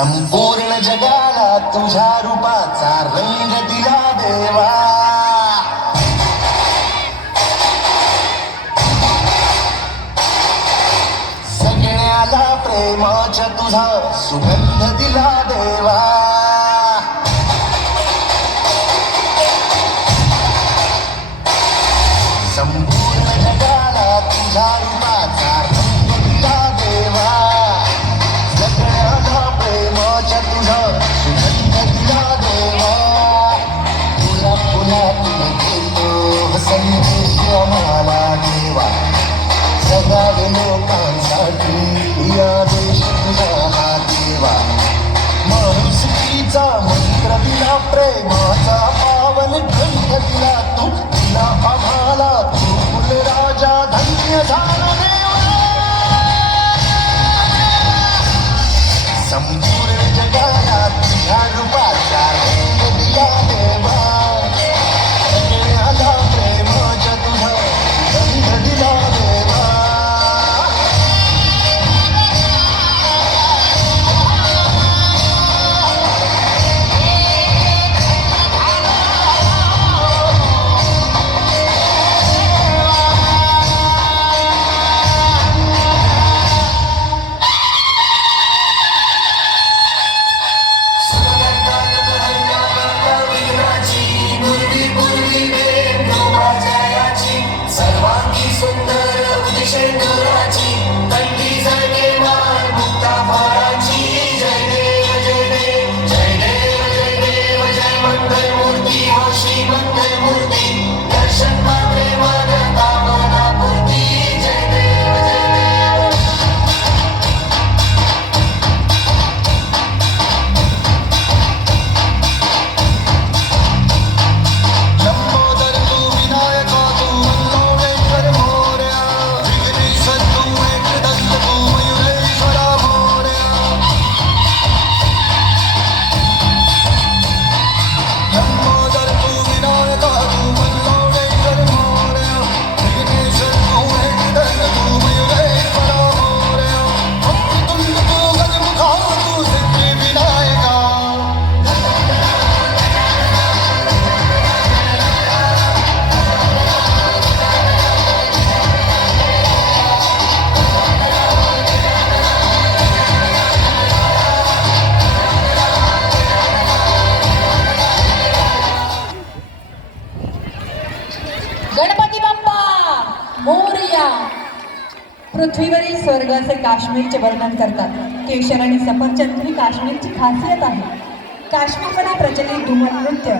संपूर्ण जगाला तुझ्या रूपाचा रंग दिला देवा. सगळ्याला प्रेमाच्या तुझा सुगंध दिला देवा. संपूर्ण जगाला तुझ्या रूपाचा रंग दिला देवा. सगळ्याला प्रेमाच्या तुझा सुगंध दिला देवा. तुला पुन्हा तुला देतो संदेश आम्हाला देवा. सगळ्या लोकांसाठी या देश तुझा हा देवा. माणुसकीचा मंत्र दिला, प्रेमाचा पावन ग्रंथ दिला तू. दिला आम्हाला तू राजा, धन्य झाला देवा. संपूर्ण जगाला तुझ्या रूपाचा रंग दिला देवा. सगळ्याला प्रेमाच्या तुझा सुगंध दिला देवा. गणपती बाप्पा मोरया. पृथ्वीवरील स्वर्गाचे काश्मीरचे वर्णन करतात. केशर आणि सफरचंद ही काश्मीरची खासियत आहे. काश्मीरकडे प्रचलित घुमट नृत्य